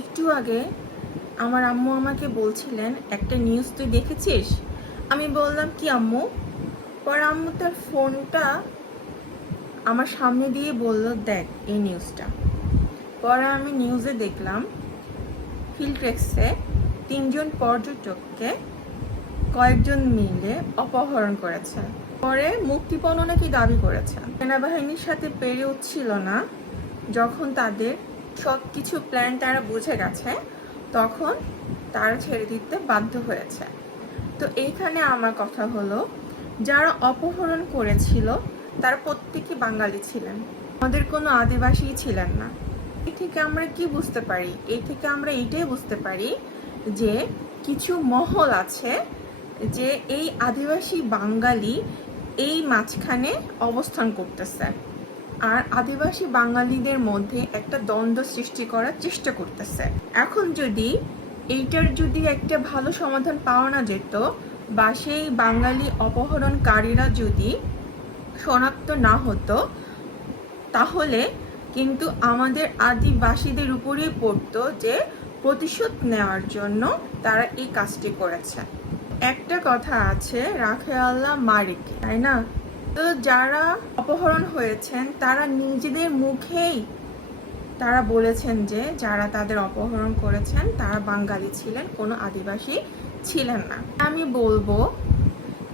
একটু আগে আমার আম্মু আমাকে বলছিলেন একটা নিউজ তুই দেখেছিস। আমি বললাম কি আম্মু? পরে আম্মু তার ফোনটা আমার সামনে দিয়ে বলল, দেখ এই নিউজটা। পরে আমি নিউজে দেখলাম ফিল্ট্রেক্সে 3জন পর্যটককে কয়েকজন মিলে অপহরণ করেছে। পরে মুক্তিপণ নাকি দাবি করেছে। সেনাবাহিনীর সাথে পেরে উঠছিল না, যখন তাদের সব কিছু প্ল্যান তারা বুঝে গেছে তখন তারা ছেড়ে দিতে বাধ্য হয়েছে। তো এইখানে আমার কথা হলো, যারা অপহরণ করেছিল তারা প্রত্যেকে বাঙালি ছিলেন, আমাদের কোনো আদিবাসী ছিলেন না। এই থেকে আমরা কি বুঝতে পারি? এই থেকে আমরা এইটাই বুঝতে পারি যে কিছু মহল আছে যে এই আদিবাসী বাঙালি এই মাঝখানে অবস্থান করতেছে আর আদিবাসী বাঙালিদের মধ্যে একটা দ্বন্দ্ব সৃষ্টি করার চেষ্টা করতেছে। এখন যদি এইটার একটা ভালো সমাধান পাওয়া না যেত, বা সেই বাঙালি অপহরণকারীরা যদি শনাক্ত না হতো, তাহলে কিন্তু আমাদের আদিবাসীদের উপরেই পড়তো যে প্রতিশোধ নেওয়ার জন্য তারা এই কাজটি করেছে। একটা কথা আছে, রাখে আল্লাহ মারিকে, তাই না? তো যারা অপহরণ হয়েছেন তারা নিজেদের মুখেই তারা বলেছেন যে যারা তাদের অপহরণ করেছেন তারা বাঙালি ছিলেন, কোনো আদিবাসী ছিলেন না। আমি বলবো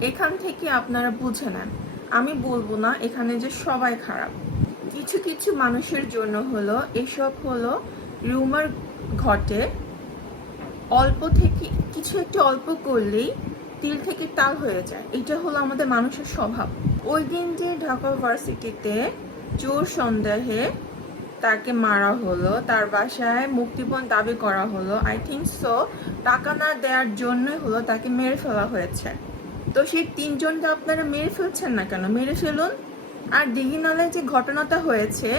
এখান থেকে আপনারা বুঝে নেন। আমি বলবো না এখানে যে সবাই খারাপ। কিছু কিছু মানুষের জন্য হলো এসব হলো রুমার ঘটে। অল্প থেকে কিছু একটু অল্প করলেই তিল থেকে তাল হয়ে যায়। এটা হলো আমাদের মানুষের স্বভাব। ওই দিন যে ঢাকা ভার্সিটিতে চোর সন্দেহে তাকে মারা হলো, তার বাসায় মুক্তিপণ দাবি করা হলো, আই থিঙ্ক সো টাকা না দেওয়ার জন্য হলো তাকে মেরে ফেলা হয়েছে। তো সেই 3জনকে আপনারা মেরে ফেলছেন না কেন? মেরে ফেলুন। আর দিঘিনালায় যে ঘটনাটা হয়েছে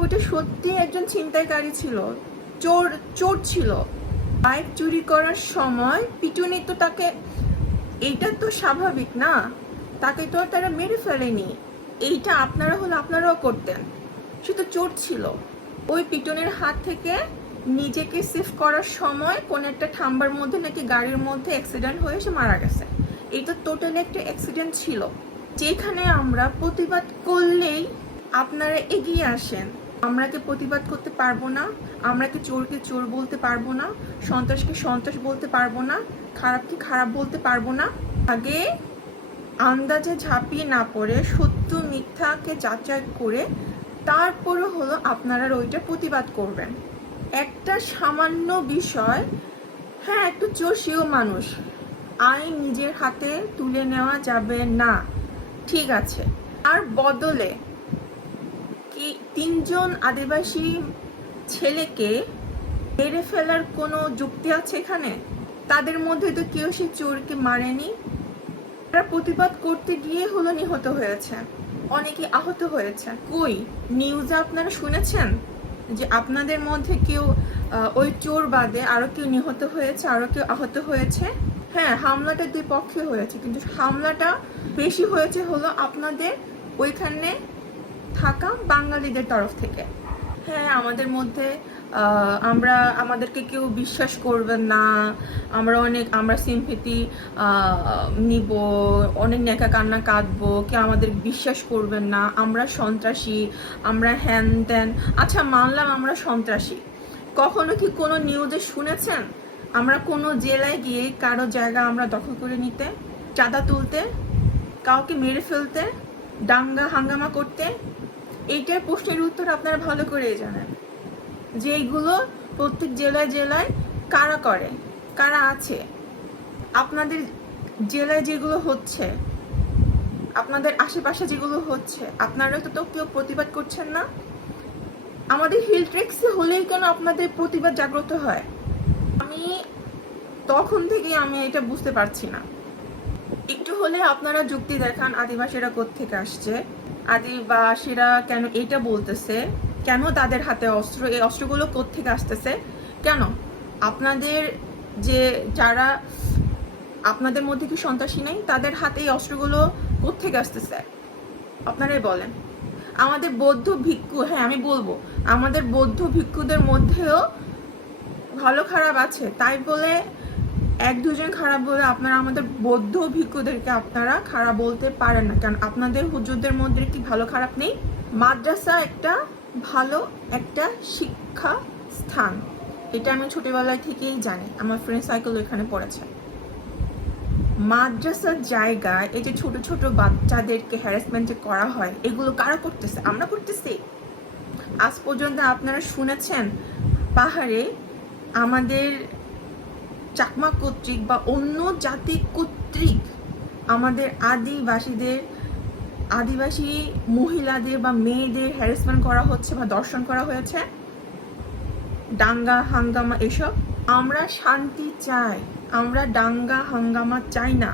ওইটা সত্যি একজন ছিনতাইকারী ছিল, চোর চোর ছিল। বাইক চুরি করার সময় পিটুনি তো তাকে, এইটা তো স্বাভাবিক না? তাকে তো আর তারা মেরে ফেলেনি। এইটা আপনারাও করতেন। সে তো চোর ছিল। ওই পিটনের হাত থেকে নিজেকে সেভ করার সময় কোন একটা থাম্বার মধ্যে নাকি গাড়ির মধ্যে অ্যাক্সিডেন্ট হয়ে সে মারা গেছে। এটা টোটালি একটা অ্যাক্সিডেন্ট ছিল, যেখানে আমরা প্রতিবাদ করলেই আপনারা এগিয়ে আসেন। আমরা কি প্রতিবাদ করতে পারবো না? আমরা কি চোরকে চোর বলতে পারবো না? সন্ত্রাসকে সন্ত্রাস বলতে পারবো না? খারাপকে খারাপ বলতে পারবো না? আগে আন্দাজে ঝাঁপিয়ে না পড়ে সত্য মিথ্যাকে যাচাই করে তারপরে হলো আপনারা ওইটা প্রতিবাদ করবেন। একটা সামান্য বিষয়, হ্যাঁ একটু চষিও মানুষ, আইন নিজের হাতে তুলে নেওয়া যাবে না, ঠিক আছে। আর বদলে কি 3জন আদিবাসী ছেলেকে মেরে ফেলার কোনো যুক্তি আছে এখানে? তাদের মধ্যে তো কেউ সে চোরকে মারেনি। তারা প্রতিবাদ করতে গিয়ে হলো নিহত হয়েছে, অনেকে আহত হয়েছে। কই নিউজে আপনারা শুনেছেন যে আপনাদের মধ্যে কেউ ওই চোর বাদে আরো কেউ নিহত হয়েছে, আরো কেউ আহত হয়েছে? হ্যাঁ, হামলাটা 2 পক্ষে হয়েছে, কিন্তু হামলাটা বেশি হয়েছে হলো আপনাদের ওইখানে থাকা বাঙালিদের তরফ থেকে। হ্যাঁ, আমাদের মধ্যে আমাদেরকে কেউ বিশ্বাস করবেন না, আমরা সিম্পেথি নিব, অনেক নেকা কান্না কাঁদবো, কেউ আমাদের বিশ্বাস করবেন না, আমরা সন্ত্রাসী, আমরা হ্যান ত্যান। আচ্ছা মানলাম আমরা সন্ত্রাসী, কখনো কি কোনো নিউজে শুনেছেন আমরা কোনো জেলায় গিয়ে কারো জায়গা আমরা দখল করে নিতে, চাঁদা তুলতে, কাউকে মেরে ফেলতে, দাঙ্গা হাঙ্গামা করতে? এইটার প্রশ্নের উত্তর আপনারা ভালো করেই জানেন যে এইগুলো প্রত্যেক জেলায় জেলায় কারা করে, কারা আছে। আপনাদের জেলায় যেগুলো হচ্ছে, আপনাদের আশেপাশে যেগুলো হচ্ছে, আপনারা তো কেউ প্রতিবাদ করছেন না। আমাদের হিলট্রেক্সে হলেই কেন আপনাদের প্রতিবাদ জাগ্রত হয়? আমি তখন থেকে আমি এটা বুঝতে পারছি না। একটু হলে আপনারা যুক্তি দেখান, আদিবাসীরা কোত্থেকে আসছে, আদিবাসীরা কেন এইটা বলতেছে, কেন তাদের হাতে অস্ত্র, এই অস্ত্রগুলো কোত্থেকে আসতেছে, কেন আপনাদের যে যারা আপনাদের মধ্যে কি সন্ত্রাসী নেই, তাদের হাতে এই অস্ত্রগুলো কোত্থেকে আসতেছে আপনারাই বলেন। আমাদের বৌদ্ধ ভিক্ষু, হ্যাঁ আমি বলবো আমাদের বৌদ্ধ ভিক্ষুদের মধ্যেও ভালো খারাপ আছে, তাই বলে এক দুজন খারাপ বলে আপনারা আমাদের বৌদ্ধ ভিক্ষুদেরকে আপনারা খারাপ বলতে পারেন না। কারণ আপনাদের হুজুরদের মধ্যে কি ভালো খারাপ নেই? মাদ্রাসা একটা ভালো একটা শিক্ষা স্থান, এটা আমি ছোটবেলায় থেকেই জানি, আমার ফ্রেন্ড সার্কেল এখানে পড়েছে। মাদ্রাসার জায়গায় এই যে ছোট ছোট বাচ্চাদেরকে হ্যারাসমেন্ট করা হয়, এগুলো কারা করতেছে? আমরা করতেছি। আজ পর্যন্ত আপনারা শুনেছেন পাহাড়ে আমাদের চাকমা কর্তৃক বা অন্য জাতি কর্তৃক আমাদের আদিবাসী মহিলাদের বা মেয়েদের হ্যারাসমেন্ট করা হচ্ছে বা দর্শন করা হয়েছে, দাঙ্গা হাঙ্গামা এসব? আমরা শান্তি চাই, আমরা দাঙ্গা হাঙ্গামা চাই না।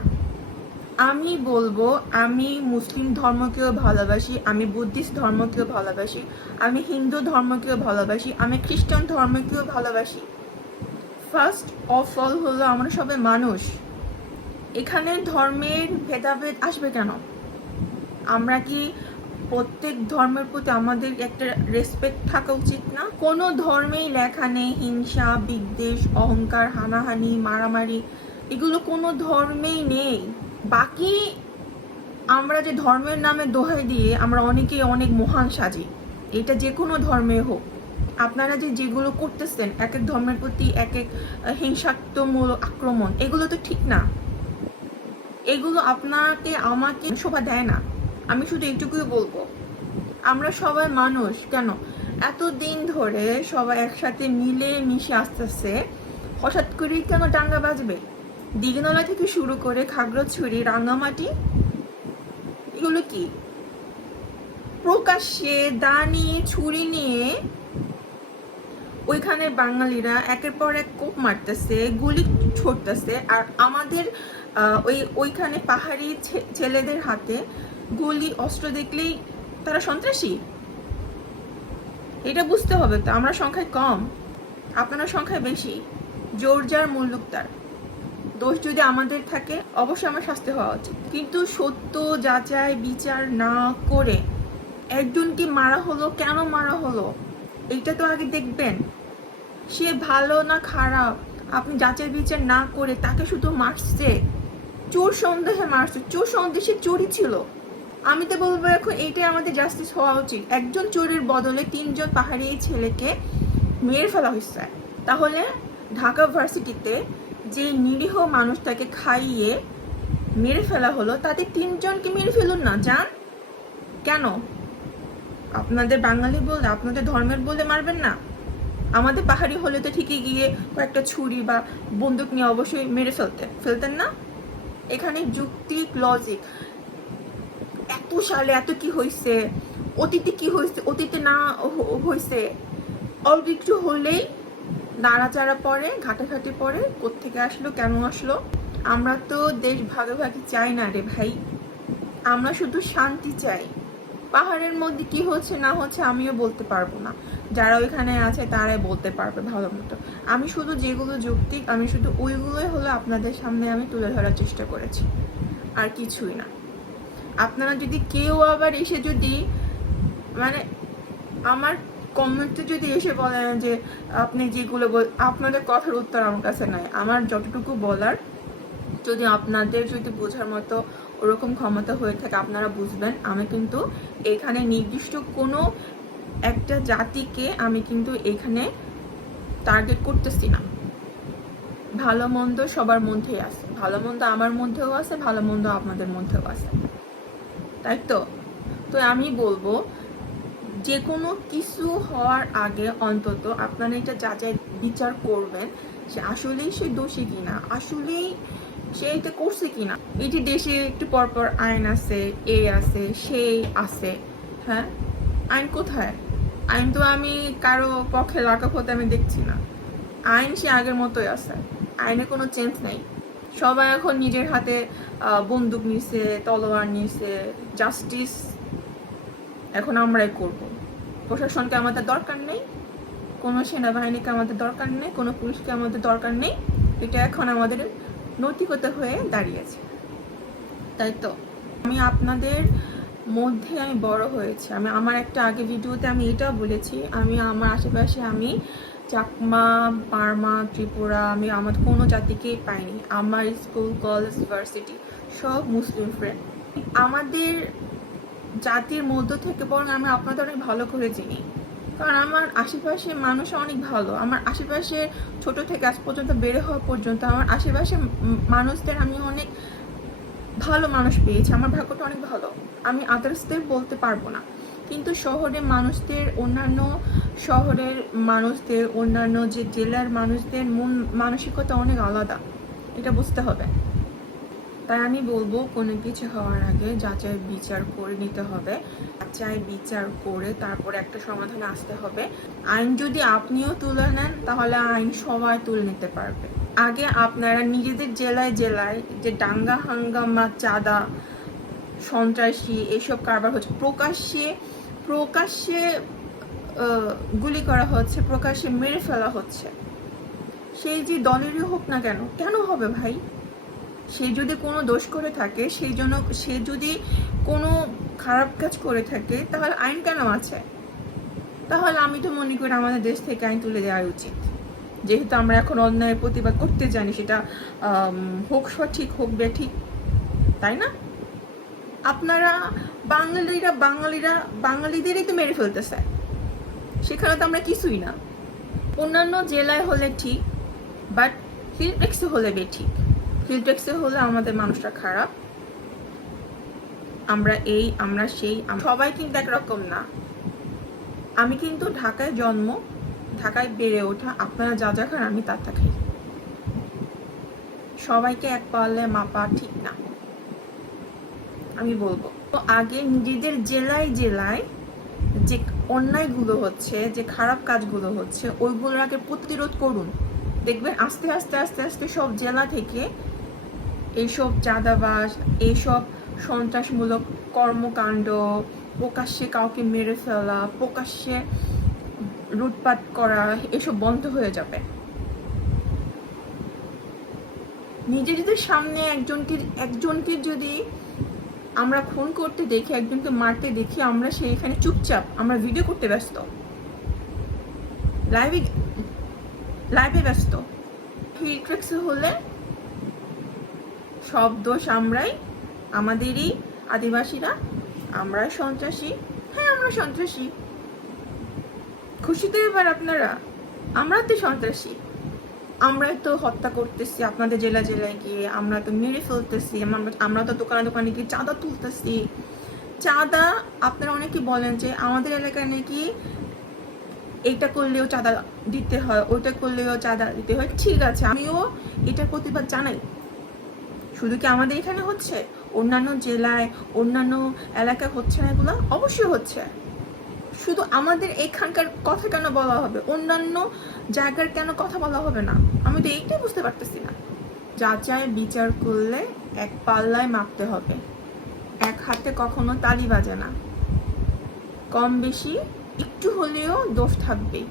আমি বলবো, আমি মুসলিম ধর্মকেও ভালোবাসি, আমি বুদ্ধিস্ট ধর্মকেও ভালোবাসি, আমি হিন্দু ধর্মকেও ভালোবাসি, আমি খ্রিস্টান ধর্মকেও ভালোবাসি। ফার্স্ট অফ অল হলো আমরা সবাই মানুষ, এখানে ধর্মের ভেদাভেদ আসবে কেন? আমরা কি প্রত্যেক ধর্মের প্রতি আমাদের একটা রেসপেক্ট থাকা উচিত না? কোনো ধর্মেই লেখা নেই হিংসা, বিদ্বেষ, অহংকার, হানাহানি, মারামারি, এগুলো কোনো ধর্মেই নেই। বাকি আমরা যে ধর্মের নামে দোহাই দিয়ে আমরা অনেকেই অনেক মহান সাজি, এটা যে কোনো ধর্মে হোক। আপনারা যেগুলো করতেছেন এক এক ধর্মের প্রতি এক এক হিংসাত্মমূলক আক্রমণ, এগুলো তো ঠিক না। এগুলো আপনাকে আমাকে শোভা দেয় না। আমি শুধু এইটুকুই বলবো, আমরা সবাই মানুষ। কেন এতদিন ধরে সবাই একসাথে মিলে মিশে আসতেছে, হঠাৎ করে কেন ডাঙ্গা বাজবে? দিঘিনালা থেকে শুরু করে খাগড়াছড়ি, রাঙ্গামাটি, এগুলো কি প্রকাশ্যে দা নিয়ে ছুরি নিয়ে ওইখানে বাঙালিরা একের পর এক কোপ মারতেছে, গুলি ছড়তেছে, আর আমাদের ওইখানে পাহাড়ি ছেলেদের হাতে গুলি অস্ত্র দেখলেই তারা সন্ত্রাসী? এটা বুঝতে হবে তো। আমরা সংখ্যায় কম, আপনারা সংখ্যায় বেশি। জোর যার মুল্লুক তার। দোষ যদি আমাদের থাকে অবশ্যই আমার শাস্তি হওয়া উচিত, কিন্তু সত্য যাচাই বিচার না করে একজনকে মারা হলো, কেন মারা হলো এইটা তো আগে দেখবেন। সে ভালো না খারাপ আপনি যাচাই বিচার না করে তাকে শুধু মারছে, চোর সন্দেহে মারছে, চোর সন্দেহে চোরই ছিল। আমি তো বলবো এখন এইটাই আমাদের জাস্টিস হওয়া উচিত। একজন চোরের বদলে 3 জন পাহাড়ি ছেলেকে মেরে ফেলা হয়েছে। তাহলে ঢাকা ভার্সিটিতে যে নিরীহ মানুষটাকে খাইয়ে মেরে ফেলা হলো, তাদের 3 জনকে মেরে ফেলুন না, যান। কেন? আপনাদের বাঙালি বলে, আপনাদের ধর্মের বলে মারবেন না? আমাদের পাহাড়ি হলে তো ঠিকই গিয়ে কয়েকটা ছুরি বা বন্দুক নিয়ে অবশ্যই মেরে ফেলতেন না? এখানে যুক্তি, লজিক, এত সালে এত কি হয়েছে, অতীতে কি হয়েছে, অতীতে না হয়েছে, অল্প একটু হলেই নাড়াচাড়া পড়ে, ঘাটাঘাটি পড়ে, কোত্থেকে আসলো, কেন আসলো। আমরা তো দেশ ভাগাভাগি চাই না রে ভাই, আমরা শুধু শান্তি চাই। পাহাড়ের মধ্যে কি হচ্ছে না হচ্ছে আমিও বলতে পারবো না, যারা ওইখানে আছে তারাই বলতে পারবে ভালো মতো। আমি শুধু যেগুলো যৌক্তিক, আমি শুধু ওইগুলোই হলো আপনাদের সামনে আমি তুলে ধরার চেষ্টা করেছি, আর কিছুই না। আপনারা যদি কেউ আবার এসে যদি মানে আমার কমেন্টে যদি এসে বলেন যে আপনি যেগুলো আপনাদের কথার উত্তর আমার কাছে নাই, আমার যতটুকু বলার যদি আপনাদের যদি বোঝার মতো ওরকম ক্ষমতা হয়ে থাকে আপনারা বুঝবেন। আমি কিন্তু এখানে নির্দিষ্ট কোনো একটা জাতিকে আমি কিন্তু এখানে টার্গেট করতেছি না। ভালো মন্দ সবার মধ্যেই আছে, ভালো মন্দ আমার মধ্যেও আছে, ভালো মন্দ আপনাদের মধ্যেও আছে, তাই তো। তো আমি বলবো যে কোনো কিছু হওয়ার আগে অন্তত আপনারা এটা যাচাই বিচার করবেন সে আসলেই সে দোষী কিনা, আসলেই সে এটা করছে কিনা। এই যে দেশে একটু পরপর আইন আছে, এ আছে, সেই আছে, হ্যাঁ আইন কোথায়? আইন তো আমি কারো পক্ষে লাগাপ হতে আমি দেখছি না। আইন সে আগের মতোই আছে, আইনে কোনো চেঞ্জ নেই। সবাই এখন নিজের হাতে বন্দুক নিছে, তলোয়ার নিছে, জাস্টিস এখন আমরাই করব। প্রশাসনকে আমাদের দরকার নেই, কোনো সেনাবাহিনীকে আমাদের দরকার নেই, কোনো পুলিশকে আমাদের দরকার নেই। এটা এখন আমাদের নৈতিকতা হয়ে দাঁড়িয়েছে, তাই তো। আমি আপনাদের মধ্যে আমি বড় হয়েছি। আমি আমার একটা আগে ভিডিওতে আমি এটাও বলেছি, আমি আমার আশেপাশে আমি চাকমা, বার্মা, ত্রিপুরা, আমি আমার কোনো জাতিকেই পাইনি। আমার স্কুল, কলেজ, ভার্সিটি সব মুসলিম ফ্রেন্ড। আমাদের জাতির মধ্য থেকে বরং আমরা আপনাদের অনেক ভালো করে চিনি, কারণ আমার আশেপাশে মানুষ অনেক ভালো। আমার আশেপাশে ছোট থেকে আজ পর্যন্ত বেড়ে হওয়া পর্যন্ত আমার আশেপাশে মানুষদের আমি অনেক ভালো মানুষ পেয়েছি। আমার ভাগ্যটা অনেক ভালো, আমি আদার্সদের বলতে পারবো না। কিন্তু শহরের মানুষদের, অন্যান্য শহরের মানুষদের, অন্যান্য যে জেলার মানুষদের মন মানসিকতা অনেক আলাদা, এটা বুঝতে হবে। তাই আমি বলবো কোনো কিছু হওয়ার আগে যাচাই বিচার করে নিতে হবে। যাচাই বিচার করে তারপরে একটা সমাধানে আসতে হবে। আইন যদি আপনিও তুলে নেন তাহলে আইন সবাই তুলে নিতে পারবে। আগে আপনারা নিজেদের জেলায় জেলায় যে দাঙ্গা হাঙ্গামা, চাঁদা, সন্ত্রাসী এসব কারবার হচ্ছে, প্রকাশ্যে প্রকাশ্যে গুলি করা হচ্ছে, প্রকাশ্যে মেরে ফেলা হচ্ছে, সেই যে দলেরই হোক না কেন, কেন হবে ভাই? সে যদি কোনো দোষ করে থাকে, সে যদি কোনো খারাপ কাজ করে থাকে, তাহলে আইন কেন আছে? তাহলে আমি তো মনে করি আমাদের দেশ থেকে আইন তুলে দেওয়া উচিত। যেহেতু আমরা এখন অন্যায়ের প্রতিবাদ করতে জানি, সেটা হোক সঠিক হোক বেঠিক, তাই না? আপনারা বাঙালিদেরই তো মেরে ফেলতেছে, সেখানে তো আমরা কিছুই না। অন্যান্য জেলায় হলে ঠিক, বাট ফিল্ডটেক্সে হলে বেঠিক। ফিল্ডটেক্সে হলে আমাদের মানুষরা খারাপ, আমরা এই আমরা সেই, সবাই কিন্তু একরকম না। আমি কিন্তু ঢাকায় জন্ম, ঢাকায় বেড়ে ওঠা, আপনারা যা যা খান আমি তা খাই। সবাইকে এক পাল্লে মাপা ঠিক না, আমি বলবো। তো আগে নিজেদের জেলায় জেলায় যে অন্যায়গুলো হচ্ছে, যে খারাপ কাজগুলো হচ্ছে, ওইগুলোর আগে প্রতিরোধ করুন। দেখবেন আস্তে আস্তে আস্তে আস্তে সব জেলা থেকে এইসব চাঁদাবাজ, এইসব সন্ত্রাসমূলক কর্মকাণ্ড, প্রকাশ্যে কাউকে মেরে ফেলা, প্রকাশ্যে লুটপাট করা, এসব বন্ধ হয়ে যাবে। নিজেদের সামনে একজনকে যদি আমরা খুন করতে দেখি, একজনকে মারতে দেখি, আমরা সেইখানে চুপচাপ, আমরা ভিডিও করতে ব্যস্ত, লাইভে ব্যস্ত। ফিল্ডটেক্সে হলে সব দোষ আমাদেরই, আদিবাসীরা, আমরাই সন্ত্রাসী। হ্যাঁ, আমরা সন্ত্রাসী, খুশি তো এবার আপনারা? আমরা তো সন্ত্রাসী, আমরাই তো হত্যা করতেছি আপনাদের জেলা জেলায় গিয়ে, আমরা তো মেরে ফেলতেছি, আমরা তো দোকানে দোকানে গিয়ে চাঁদা তুলতেছি। চাঁদা, আপনারা অনেকে বলেন যে আমাদের এলাকায় নাকি এইটা করলেও চাঁদা দিতে হয়, ওইটা করলেও চাঁদা দিতে হয়। ঠিক আছে, আমিও এটার প্রতিবাদ জানাই। শুধু কি আমাদের এখানে হচ্ছে? অন্যান্য জেলায়, অন্যান্য এলাকায় হচ্ছে না এগুলো? অবশ্যই হচ্ছে। শুধু আমাদের এখানকার কথা কেন বলা হবে, অন্যান্য জায়গার কেন কথা বলা হবে না? আমি তো এইটাই বুঝতে পারতেছি না। যাচাই বিচার করলে এক পাল্লায় মাপতে হবে, এক হাতে কখনো তালি বাজে না। কম বেশি একটু হলেও দোষ থাকবেই।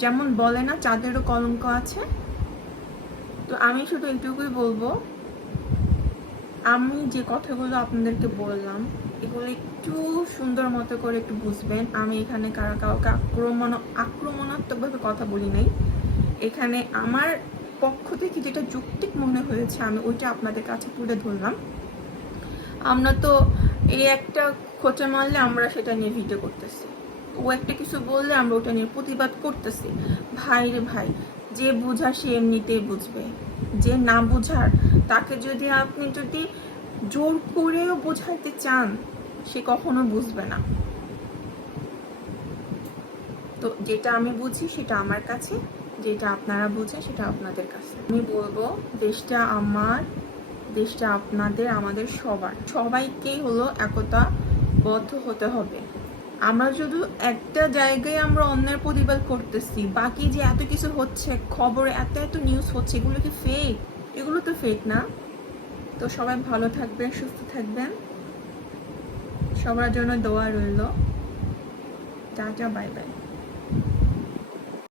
যেমন বলে না, চাঁদেরও কলঙ্ক আছে। তো আমি শুধু এইটুকুই বলবো, আমি যে কথাগুলো আপনাদেরকে বললাম এগুলো একটু সুন্দর মতো করে একটু বুঝবেন। আমি এখানে কাউকে আক্রমণাত্মকভাবে কথা বলি নাই। এখানে আমার পক্ষ থেকে যেটা যৌক্তিক মনে হয়েছে আমি ওইটা আপনাদের কাছে তুলে ধরলাম। আমরা তো এই একটা খোঁচা মারলে আমরা সেটা নিয়ে ভিডিও করতেছি, ও একটা কিছু বললে আমরা ওটা নিয়ে প্রতিবাদ করতেছি। ভাই রে ভাই, যে বোঝার সে এমনিতেই বুঝবে, যে না বোঝার তাকে যদি আপনি জোর করেও বোঝাইতে চান, সে কখনো বুঝবে না। তো যেটা আমি বুঝি সেটা আমার কাছে, যেটা আপনারা বুঝেন সেটা আপনাদের কাছে। আমি বলবো, দেশটা আমার, দেশটা আপনাদের, আমাদের সবাইকেই হলো একতাবদ্ধ হতে হবে। আমরা শুধু একটা জায়গায় আমরা অন্যের প্রতিবাদ করতেছি, বাকি যে এত কিছু হচ্ছে, খবরে এত এত নিউজ হচ্ছে, এগুলো কি ফেক? এগুলো তো ফেক না। তো সবাই ভালো থাকবেন, সুস্থ থাকবেন, সবার জন্য দোয়া রইল। Tata, bye bye.